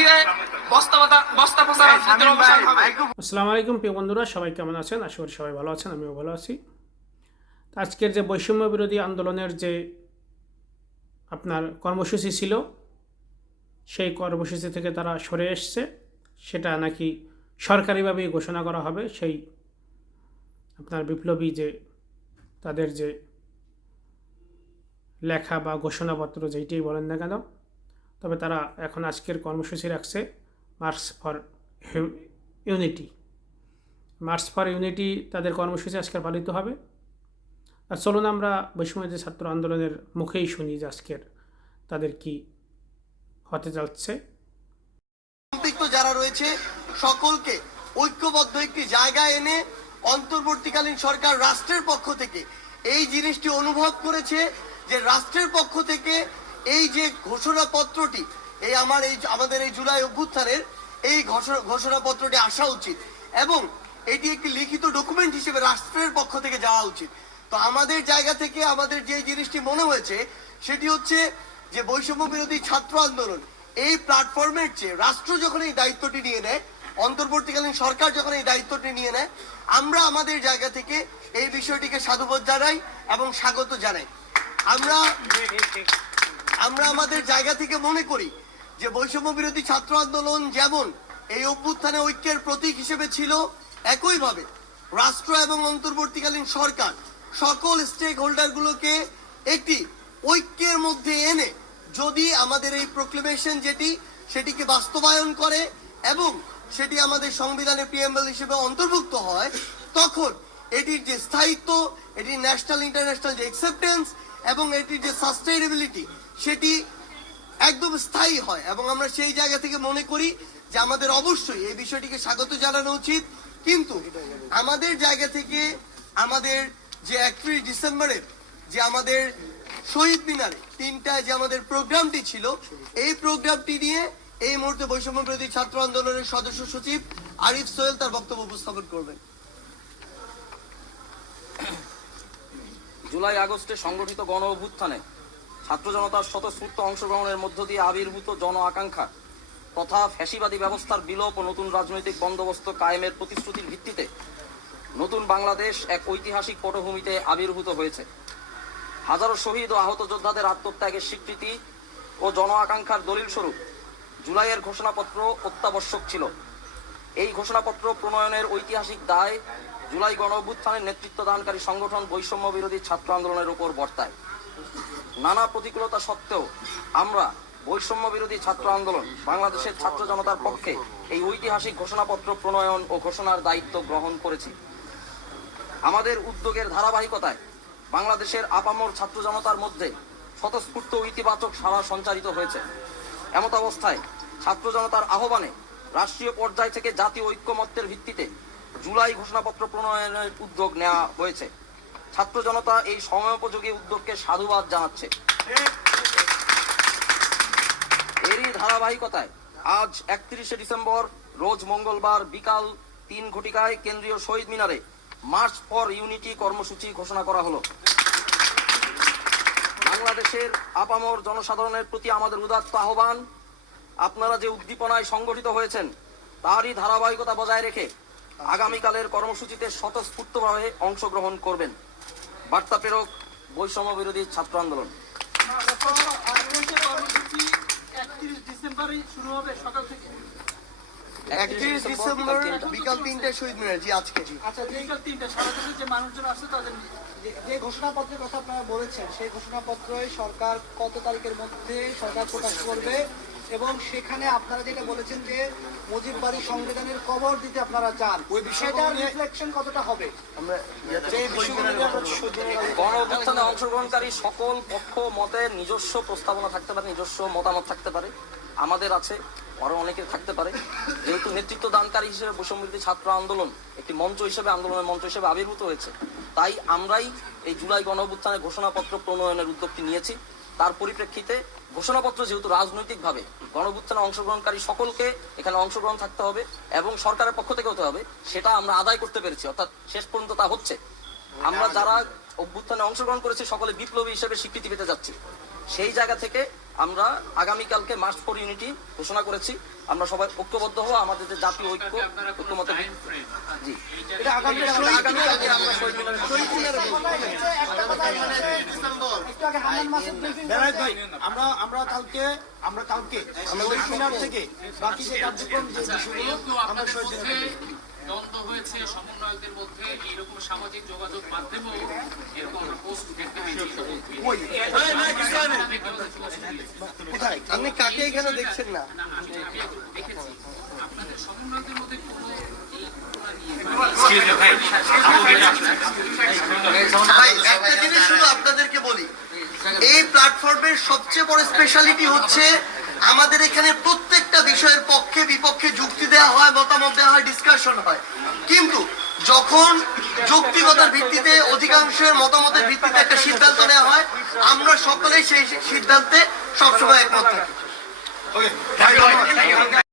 দিয়ে বস্তা বস্তা আসসালামু আলাইকুম প্রিয় বন্ধুরা সবাই কেমন আছেন? আশা করি সবাই ভালো আছেন আমিও ভালো আছি। আজকের যে বৈষম্য বিরোধী আন্দোলনের যে আপনার কর্মসূচি ছিল সেই কর্মসূচি থেকে তারা সরে এসছে। সেটা নাকি সরকারিভাবেই ঘোষণা করা হবে। সেই আপনার বিপ্লবী যে তাদের যে লেখা বা ঘোষণাপত্র যেইটাই বলেন না কেন তবে তারা এখন আজকের কর্মসূচি রাখছে march for unity. March for unity তাদের কর্মসূচি আজকে পালিত হবে। আর চলুন আমরা বৈষম্যদের ছাত্র আন্দোলনের মুখেই শুনি যে আজকের তাদের কি হতে যাচ্ছে। সম্পৃক্ত যারা রয়েছে, সকলকে ঐক্যবদ্ধ একটি জায়গায় এনে অন্তর্বর্তীকালীন সরকার রাষ্ট্রের পক্ষ থেকে এই জিনিসটি অনুভব করেছে যে রাষ্ট্রের পক্ষ থেকে এই যে ঘোষণাপত্রটি, এই আমার এই, আমাদের এই জুলাই অভ্যুত্থানের এই ঘোষণা- ঘোষণাপত্রটি আসা উচিত এবং এটি একটি লিখিত ডকুমেন্ট হিসেবে রাষ্ট্রের পক্ষ থেকে যাওয়া উচিত। তো আমাদের জায়গা থেকে আমাদের যে জিনিসটি মনে হয়েছে, সেটি হচ্ছে যে বৈষম্য বিরোধী ছাত্র আন্দোলন, এই প্ল্যাটফর্মের চেয়ে রাষ্ট্র যখন এই দায়িত্বটি নিয়ে নেয়, অন্তর্বর্তীকালীন সরকার যখন এই দায়িত্বটি নিয়ে নেয়, আমরা আমাদের জায়গা থেকে এই বিষয়টিকে সাধুবোধ জানাই এবং স্বাগত জানাই। আমরা আমরা আমাদের জায়গা থেকে মনে করি যে বৈষম্য বিরোধী ছাত্র আন্দোলন যেমন এই অভ্যুত্থানে ঐক্যের প্রতীক হিসেবে ছিল, একইভাবে রাষ্ট্র এবং অন্তর্বর্তীকালীন সরকার সকল স্টেক হোল্ডারগুলোকে একটি ঐক্যের মধ্যে এনে যদি আমাদের এই প্রোক্লেমেশন যেটি, সেটিকে বাস্তবায়ন করে এবং সেটি আমাদের সংবিধানের পিএমএল হিসেবে অন্তর্ভুক্ত হয়, তখন এটির যে স্থায়িত্ব, এটির ন্যাশনাল ইন্টারন্যাশনাল যে অ্যাকসেপ্টেন্স এবং এটির যে সাস্টেইনেবিলিটি সেটি একদম স্থায়ী হয় এবং আমরা সেই জায়গা থেকে মনে করি যে আমাদের অবশ্যই এই বিষয়টিকে স্বাগত জানানো উচিত। কিন্তু আমাদের জায়গা থেকে আমাদের যে একত্রিশ ডিসেম্বরের যে আমাদের শহীদ মিনারে তিনটায় যে আমাদের প্রোগ্রামটি ছিল, এই প্রোগ্রামটি নিয়ে এই মুহূর্তে বৈষম্য বিরোধী ছাত্র আন্দোলনের সদস্য সচিব আরিফ সোহেল তার বক্তব্য উপস্থাপন করবেন। জুলাই আগস্টে সংগঠিত গণ অভ্যুত্থানে ছাত্র জনতার স্বতঃস্ফূর্ত অংশগ্রহণের মধ্য দিয়ে আবির্ভূত জন আকাঙ্ক্ষা তথা ফ্যাসিবাদী ব্যবস্থার বিলোপ ও নতুন রাজনৈতিক বন্দোবস্ত কায়েমের প্রতিশ্রুতির ভিত্তিতে নতুন বাংলাদেশ এক ঐতিহাসিক পটভূমিতে আবির্ভূত হয়েছে। হাজারো শহীদ ও আহত যোদ্ধাদের আত্মত্যাগের স্বীকৃতি ও জন আকাঙ্ক্ষার দলিল স্বরূপ জুলাইয়ের ঘোষণাপত্র অত্যাবশ্যক ছিল। এই ঘোষণাপত্র প্রণয়নের ঐতিহাসিক দায় জুলাই গণ অভ্যুত্থানের নেতৃত্ব দানকারী সংগঠন বৈষম্য বিরোধী ছাত্র আন্দোলনের উপর বর্তায়। নানা প্রতিকূলতা সত্ত্বেও আমরা বৈষম্য বিরোধী ছাত্র আন্দোলন, বাংলাদেশের ছাত্র জনতার পক্ষে এই ঐতিহাসিক ঘোষণাপত্র প্রণয়ন ও ঘোষণার দায়িত্ব গ্রহণ করেছি। আমাদের উদ্যোগের ধারাবাহিকতায় বাংলাদেশের আপামর ছাত্র জনতার মধ্যে স্বতঃস্ফূর্ত ইতিবাচক সাড়া সঞ্চারিত হয়েছে। এমত অবস্থায় ছাত্র জনতার আহ্বানে রাষ্ট্রীয় পর্যায় থেকে জাতীয় ঐক্যমত্যের ভিত্তিতে জুলাই ঘোষণাপত্র প্রণয়নের উদ্যোগ নেওয়া হয়েছে। ছাত্র জনতা এই সময়োপযোগী উদ্যোগকে সাধুবাদ জানাচ্ছে। এরই ধারাবাহিকতায় আজ একত্রিশে ডিসেম্বর, রোজ মঙ্গলবার বিকাল তিন ঘটিকায় কেন্দ্রীয় শহীদ মিনারে মার্চ ফর ইউনিটি কর্মসূচি ঘোষণা করা হলো। বাংলাদেশের আপামর জনসাধারণের প্রতি আমাদের উদাত্ত আহ্বান। আপনারা যে উদ্দীপনায় সংগঠিত হয়েছেন, তারই ধারাবাহিকতা বজায় রেখে আগামীকালের কর্মসূচিতে স্বতঃস্ফূর্তভাবে অংশগ্রহণ করবেন। বার্তা প্রেরক বৈষম্য বিরোধী ছাত্র আন্দোলন। একত্রিশ ডিসেম্বর বিকাল তিনটায় শহীদ মিনার জি আজকে আচ্ছা বিকাল তিনটা সারাদিনে যে মানুষজন আসছে তাদের যে- ঘোষণাপত্রের কথা আপনারা বলেছেন সেই ঘোষণাপত্রই সরকার কত তারিখের মধ্যে সরকার প্রকাশ করবে? এবং সেখানে আপনারা যেটা বলেছেন যে মুজিব বাড়ি সংবিধানের কবর দিতে আপনারা চান ওই বিষয়টা রিফ্লেকশন কতটা হবে? আমরা গণ অভ্যুত্থানে অংশগ্রহণকারী সকল পক্ষ মতের নিজস্ব প্রস্তাবনা থাকতে পারে নিজস্ব মতামত থাকতে পারে আমাদের আছে আরও অনেকের থাকতে পারে। যেহেতু নেতৃত্ব দানকারী হিসেবে বৈষম্যবিরোধী ছাত্র আন্দোলন একটি মঞ্চ হিসেবে আন্দোলনের মঞ্চ হিসেবে আবির্ভূত হয়েছে। তাই আমরাই এই জুলাই গণ অভ্যুত্থানের ঘোষণাপত্র প্রণয়নের উদ্যোগটি নিয়েছি। তার পরিপ্রেক্ষিতে ঘোষণাপত্র যেহেতু রাজনৈতিকভাবে গণভুত্থানে অংশগ্রহণকারী সকলকে এখানে অংশগ্রহণ থাকতে হবে এবং সরকারের পক্ষ থেকে হতে হবে সেটা আমরা আদায় করতে পেরেছি অর্থাৎ শেষ পর্যন্ত তা হচ্ছে। আমরা যারা অভ্যুত্থানে অংশগ্রহণ করেছি সকলে বিপ্লবী হিসেবে স্বীকৃতি পেতে যাচ্ছি। সেই জায়গা থেকে আমরা আগামীকালকে মার্চ ফর ইউনিটি ঘোষণা করেছি। আমরা সবাই ঐক্যবদ্ধ হব আমাদের যে জাতীয় ঐক্য ঐক্যমতে জি। আগামীকালকে আমরা একটু আগে হান্নান মাসুদ ব্রিফিং ভাই আমরা আমরা কালকে আমরা কালকে শহীদ থেকে বাকি যে কার্যক্রম যে বিষয়গুলো আমরা আপনাদের শহীদ দ্বন্দ্ব হয়েছে সমন্বয়কদের মধ্যে এরকম সামাজিক যোগাযোগ মাধ্যমেও এরকম আমরা পোস্ট দেখতে পেয়েছি। ওই কোথায়? আপনি কাকে এখানে দেখছেন না? দেখেছি। আপনাদের সমন্বয়কদের মধ্যে ভাই একটা জিনিস বলি এই প্ল্যাটফর্মের সবচেয়ে বড় স্পেশালিটি হচ্ছে আমাদের এখানে প্রত্যেকটা বিষয়ের পক্ষে বিপক্ষে যুক্তি দেওয়া হয় মতামত দেওয়া হয় ডিসকাশন হয়। কিন্তু যখন যৌক্তিকতার ভিত্তিতে অধিকাংশের মতামতের ভিত্তিতে একটা সিদ্ধান্ত নেওয়া হয় আমরা সকলেই সেই সিদ্ধান্তে সবসময় একমত থাকি।